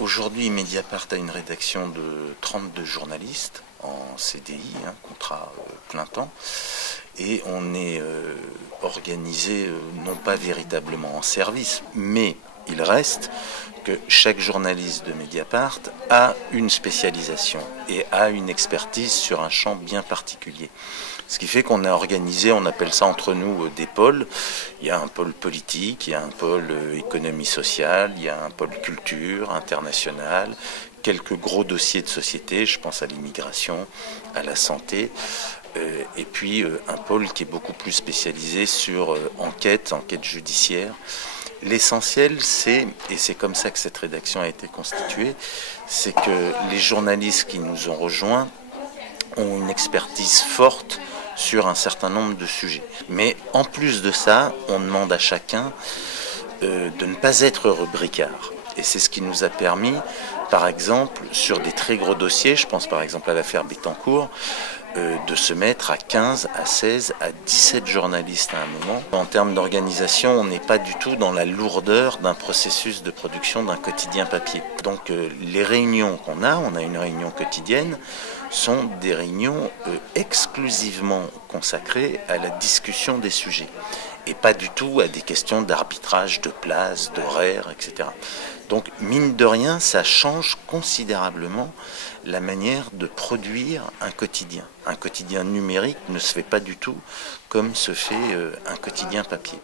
Aujourd'hui, Mediapart a une rédaction de 32 journalistes en CDI, contrat plein temps, et on est organisé non pas véritablement en service, mais il reste que chaque journaliste de Mediapart a une spécialisation et a une expertise sur un champ bien particulier. Ce qui fait qu'on a organisé, on appelle ça entre nous des pôles. Il y a un pôle politique, il y a un pôle économie sociale, il y a un pôle culture internationale, quelques gros dossiers de société, je pense à l'immigration, à la santé, et puis un pôle qui est beaucoup plus spécialisé sur enquête judiciaire. L'essentiel, c'est, et c'est comme ça que cette rédaction a été constituée, c'est que les journalistes qui nous ont rejoints ont une expertise forte sur un certain nombre de sujets. Mais en plus de ça, on demande à chacun de ne pas être rubricard. Et c'est ce qui nous a permis, par exemple, sur des très gros dossiers, je pense par exemple à l'affaire Bettencourt, de se mettre à 15, à 16, à 17 journalistes à un moment. En termes d'organisation, on n'est pas du tout dans la lourdeur d'un processus de production d'un quotidien papier. Donc les réunions qu'on a, on a une réunion quotidienne, sont des réunions exclusivement consacrées à la discussion des sujets et pas du tout à des questions d'arbitrage, de place, d'horaire, etc. Donc, mine de rien, ça change considérablement la manière de produire un quotidien. Un quotidien numérique ne se fait pas du tout comme se fait un quotidien papier.